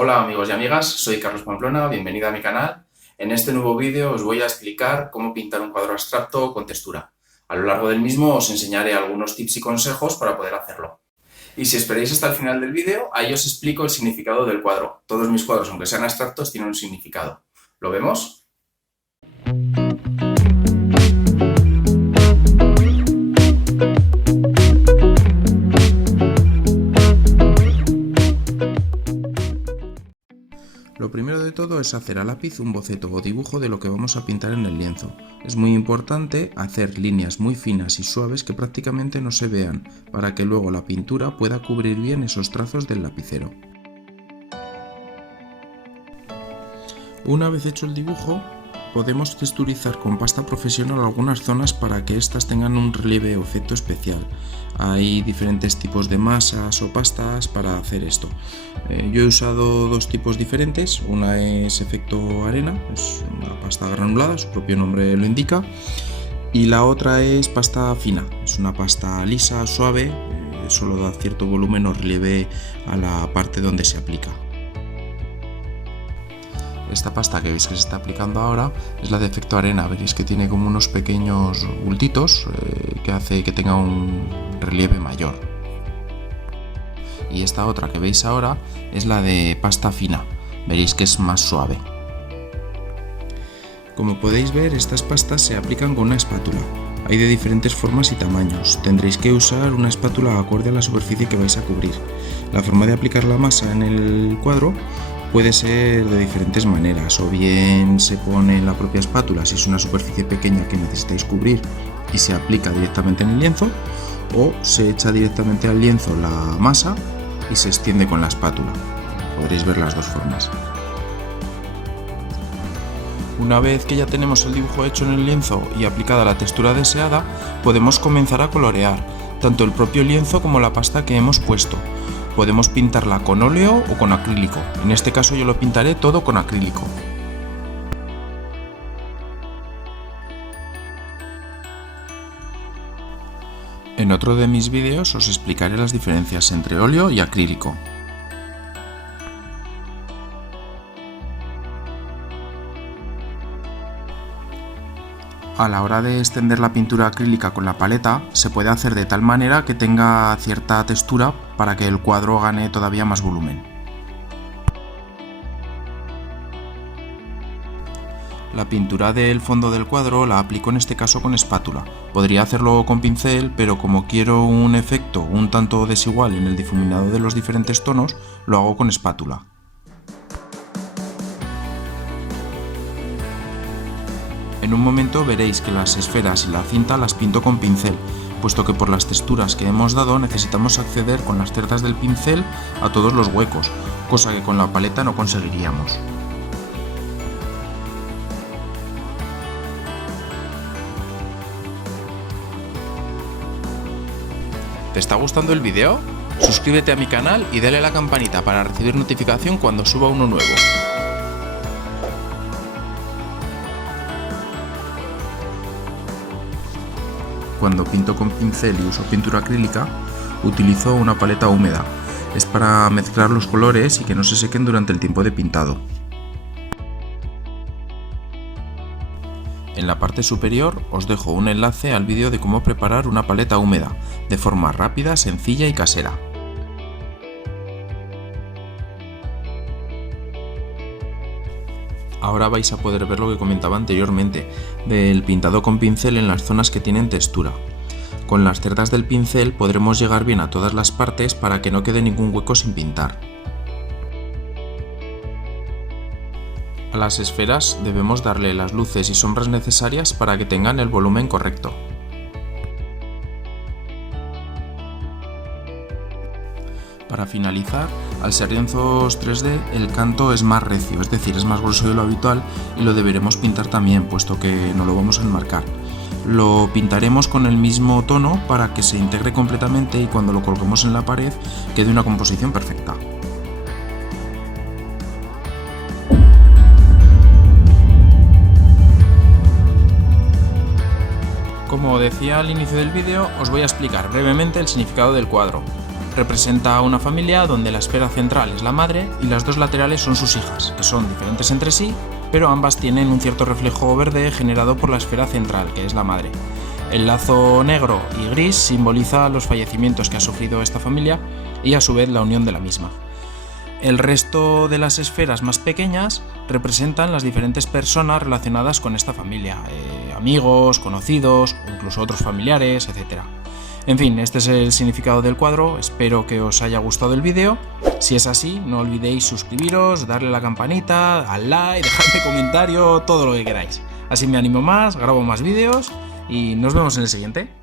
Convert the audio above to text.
Hola amigos y amigas, soy Carlos Pamplona, bienvenido a mi canal. En este nuevo vídeo os voy a explicar cómo pintar un cuadro abstracto con textura. A lo largo del mismo os enseñaré algunos tips y consejos para poder hacerlo. Y si esperáis hasta el final del vídeo, ahí os explico el significado del cuadro. Todos mis cuadros, aunque sean abstractos, tienen un significado. ¿Lo vemos? Lo primero de todo es hacer a lápiz un boceto o dibujo de lo que vamos a pintar en el lienzo. Es muy importante hacer líneas muy finas y suaves que prácticamente no se vean, para que luego la pintura pueda cubrir bien esos trazos del lapicero. Una vez hecho el dibujo, podemos texturizar con pasta profesional algunas zonas para que éstas tengan un relieve o efecto especial. Hay diferentes tipos de masas o pastas para hacer esto. Yo he usado dos tipos diferentes. Una es efecto arena, es una pasta granulada, su propio nombre lo indica. Y la otra es pasta fina, es una pasta lisa, suave, solo da cierto volumen o relieve a la parte donde se aplica. Esta pasta que veis que se está aplicando ahora es la de efecto arena. Veréis que tiene como unos pequeños bultitos que hace que tenga un relieve mayor. Y esta otra que veis ahora es la de pasta fina. Veréis que es más suave. Como podéis ver, estas pastas se aplican con una espátula. Hay de diferentes formas y tamaños. Tendréis que usar una espátula acorde a la superficie que vais a cubrir. La forma de aplicar la masa en el cuadro puede ser de diferentes maneras, o bien se pone en la propia espátula si es una superficie pequeña que necesitáis cubrir y se aplica directamente en el lienzo, o se echa directamente al lienzo la masa y se extiende con la espátula. Podréis ver las dos formas. Una vez que ya tenemos el dibujo hecho en el lienzo y aplicada la textura deseada, podemos comenzar a colorear tanto el propio lienzo como la pasta que hemos puesto. Podemos pintarla con óleo o con acrílico. En este caso yo lo pintaré todo con acrílico. En otro de mis vídeos os explicaré las diferencias entre óleo y acrílico. A la hora de extender la pintura acrílica con la paleta, se puede hacer de tal manera que tenga cierta textura para que el cuadro gane todavía más volumen. La pintura del fondo del cuadro la aplico en este caso con espátula. Podría hacerlo con pincel, pero como quiero un efecto un tanto desigual en el difuminado de los diferentes tonos, lo hago con espátula. En un momento veréis que las esferas y la cinta las pinto con pincel, puesto que por las texturas que hemos dado necesitamos acceder con las cerdas del pincel a todos los huecos, cosa que con la paleta no conseguiríamos. ¿Te está gustando el vídeo? Suscríbete a mi canal y dale a la campanita para recibir notificación cuando suba uno nuevo. Cuando pinto con pincel y uso pintura acrílica, utilizo una paleta húmeda. Es para mezclar los colores y que no se sequen durante el tiempo de pintado. En la parte superior os dejo un enlace al vídeo de cómo preparar una paleta húmeda, de forma rápida, sencilla y casera. Ahora vais a poder ver lo que comentaba anteriormente, del pintado con pincel en las zonas que tienen textura. Con las cerdas del pincel podremos llegar bien a todas las partes para que no quede ningún hueco sin pintar. A las esferas debemos darle las luces y sombras necesarias para que tengan el volumen correcto. Para finalizar, al ser lienzos 3D, el canto es más recio, es decir, es más grueso de lo habitual y lo deberemos pintar también, puesto que no lo vamos a enmarcar. Lo pintaremos con el mismo tono para que se integre completamente y cuando lo colguemos en la pared quede una composición perfecta. Como decía al inicio del vídeo, os voy a explicar brevemente el significado del cuadro. representa una familia donde la esfera central es la madre y las dos laterales son sus hijas, que son diferentes entre sí, pero ambas tienen un cierto reflejo verde generado por la esfera central, que es la madre. El lazo negro y gris simboliza los fallecimientos que ha sufrido esta familia y a su vez la unión de la misma. El resto de las esferas más pequeñas representan las diferentes personas relacionadas con esta familia, amigos, conocidos, o incluso otros familiares, etc. En fin, este es el significado del cuadro, espero que os haya gustado el vídeo. Si es así, no olvidéis suscribiros, darle a la campanita, al like, dejadme comentario, todo lo que queráis. Así me animo más, grabo más vídeos y nos vemos en el siguiente.